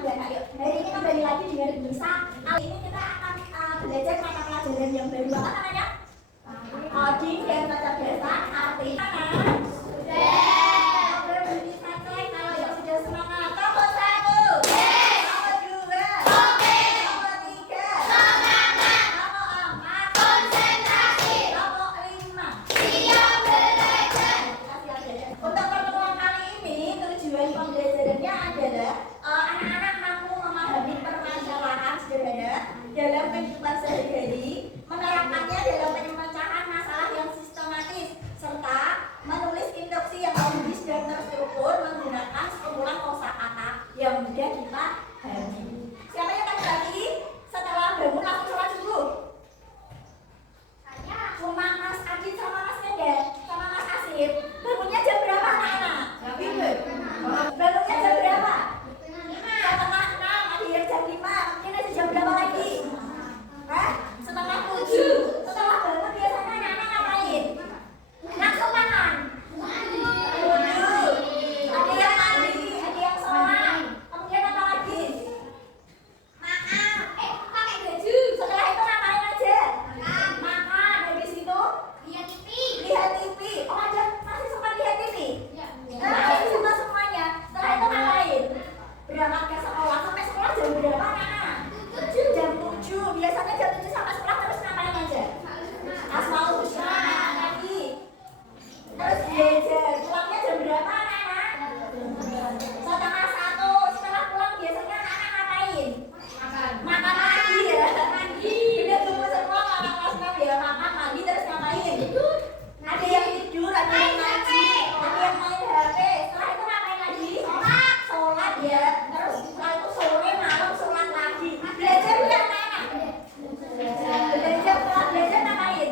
Sarjana. Yuk, hari ini kembali lagi dengan Nisa. Kali ini kita akan belajar mata pelajaran yang baru. Apa namanya? Coding dan tata bahasa. Artinya dalam kehidupan sehari-hari, menerapkannya dalam pemecahan masalah yang sistematis, serta menulis instruksi yang logis dan terstruktur menggunakan sekumpulan kosakata yang mudah dipahami. Siapa yang tadi pagi setelah bangun langsung sholat subuh? Saya. Cuma Mas Adit sama Mas Neda sama Mas Asif. Bangunnya jam berapa anak-anak? Bangunnya jam berapa? Setengah 6, ada yang jam 5. Mungkin ada jam berapa lagi? Setengah 7. Setelah bangun biasanya anak-anak ngapain? Langsung makan. Ada yang mandi, ada yang sholat. Kemudian apa lagi? Makan. Pakai baju. Setelah itu ngapain aja? Makan. Habis itu lihat TV. Lihat TV. Oh, ada masih sempat lihat TV? Iya. Nah, sempat semuanya. Setelah itu ngapain? Berangkat ke sekolah. Sampai sekolah jam berapa anak-anak? Jam 7. Biasanya jam 7 sampai sekolah terus ngapain aja? Asmaul husna lagi. Terus belajar. Pulangnya jam berapa anak-anak? Setengah 1. Setelah pulang biasanya anak-anak ngapain? Makan lagi ya. Udah tunggu semua kakak kelas 6 ya. Makan lagi terus ngapain? Ada yang tidur, ada yang ngaji, ada yang main HP. Setelah itu ngapain lagi? Sholat ya. Terus setelah itu sore malam sholat lagi. Belajar ya anak-anak? Belajar. Setelah belajar ngapain?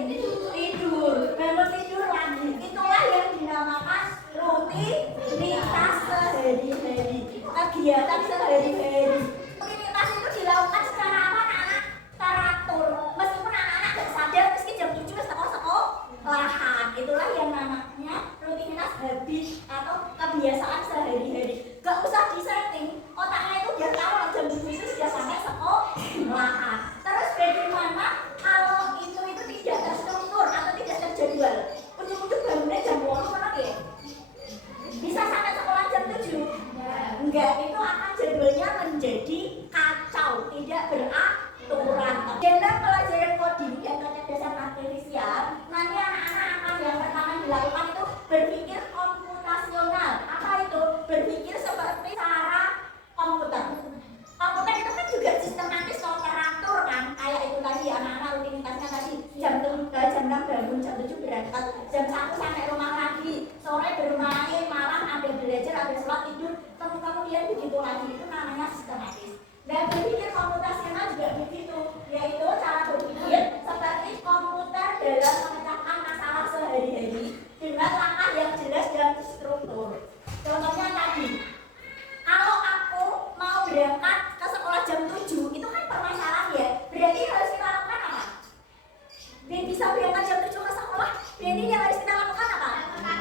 Tidur. Bangun tidur lagi. Itulah yang dinamakan rutinitas sehari-hari. Kegiatan sehari-hari. Rutinitas itu dilakukan secara apa anak-anak? Teratur. Meskipun anak-anak gak sadar meski jam 7 sekolahan. Itulah yang namanya rutinitas habit atau kebiasaan sehari-hari. Gak usah disetting. Otaknya itu biar tahu jam 7 itu sudah sampai sekolahan. Terus bagaimana kalau itu tidak terstruktur atau tidak terjadwal? Ujung-ujung bangunnya jam 8 mana ya? Bisa sampai sekolah jam 7? Enggak, itu akan jadwalnya menjadi kacau, tidak beraturan. Dalam pelajaran coding dan kecerdasan artifisial, nanti anak-anak akan yang pertama dilakukan itu berpikir komputasional. Apa itu? Berpikir seperti cara komputer. Komputer itu kan juga sistematis kalau teratur kan, kayak itu tadi anak-anak rutinitasnya tadi jam 6 bangun, jam 7 berangkat, jam 1 sampai rumah lagi, sore bermain, malam ada belajar, ada sholat, tidur, kemudian begitu lagi. Itu namanya sistematis. Dan berpikir komputasional juga begitu, yaitu cara berpikir seperti komputer dalam memecahkan masalah sehari-hari dengan langkah yang jelas dan terstruktur. Contohnya tadi, kalau aku mau berangkat ke sekolah jam 7, itu kan permasalahan ya. Berarti harus kita lakukan apa? Biar bisa berangkat jam 7 ke sekolah, berarti yang harus kita lakukan apa?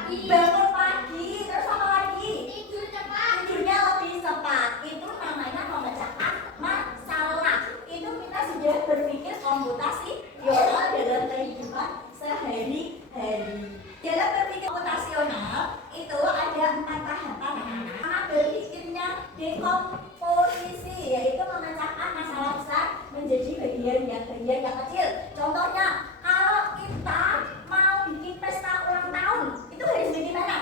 Bangun pagi, terus apa lagi? Tidur cepat. Tidurnya lebih cepat. Itu namanya memecahkan masalah. Itu kita sudah berpikir komputasional dalam kehidupan sehari-hari. Dalam berpikir komputasional itu ada 4 tahapan. Karena berpikirnya dekomposisi, yaitu memecahkan masalah besar menjadi bagian yang kecil. Contohnya, kalau kita mau bikin pesta ulang tahun, itu harus bagaimana?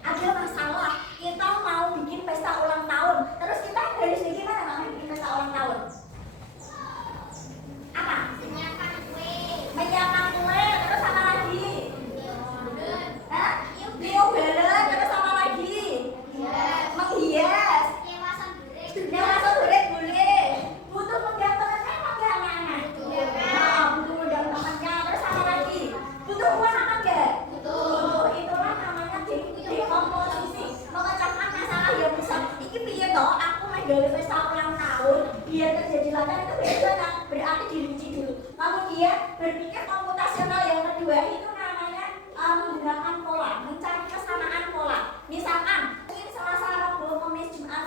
Ada masalah, kita mau bikin pesta ulang tahun, terus kita harus bagaimana namanya bikin pesta ulang tahun? Apa? Menyiapkan kue, terus apa lagi? Nyewa balon, terus apa lagi? Menghias. Nyewa duret boleh. Butuh undang temannya apa enggak anak-anak? Butuh undang temannya, terus apa lagi? Butuh uang apa enggak? Butuh. Itulah namanya dekomposisi, memecahkan masalah yang besar. Iki piye toh aku menggawe pesta ulang tahun biar terjadi lancar, itu bagaimana? Berarti dirinci dulu. Kemudian berpikir komputasional yang kedua itu namanya menggunakan pola, mencari kesamaan pola. Misalkan mungkin Selasa, Rabu, Kamis, Jumat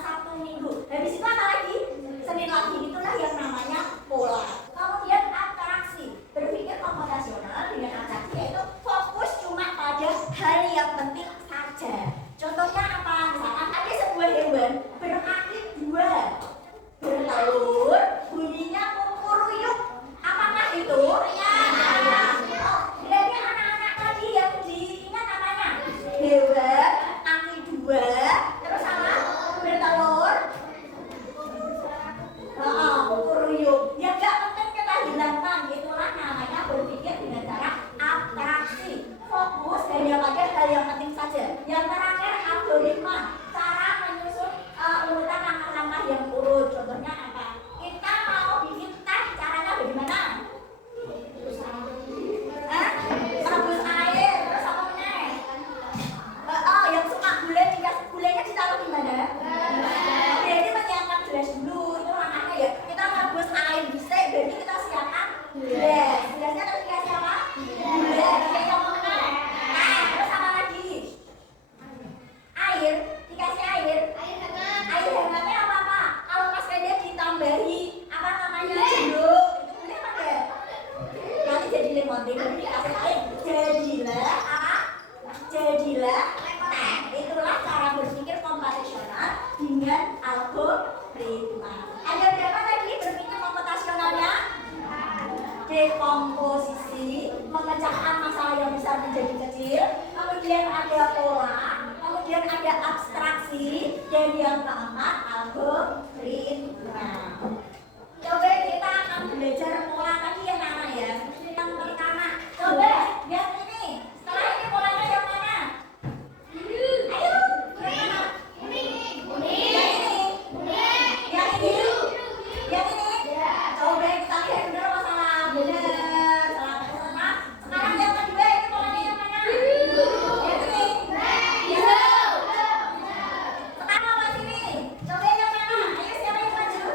kasih. Dan yang keempat album printnya. Coba kita akan belajar pola tadi yang mana ya? Yang pertama, coba lihat ini. Setelah ini polanya yang mana? Ayo, yang mana? Yang ini. Yang ini. Coba kita lihat benar apa salah. Benar. Salah. Sekarang yang kedua ini polanya yang mana? Yang ini. Sekarang apa sini? Coba yang mana? Ayo siapa yang maju?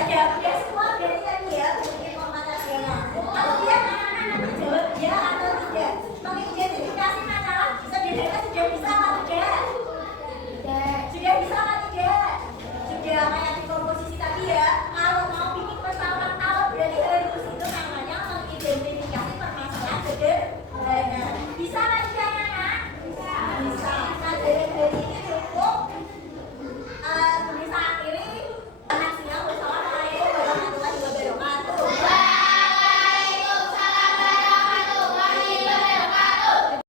saja, biasa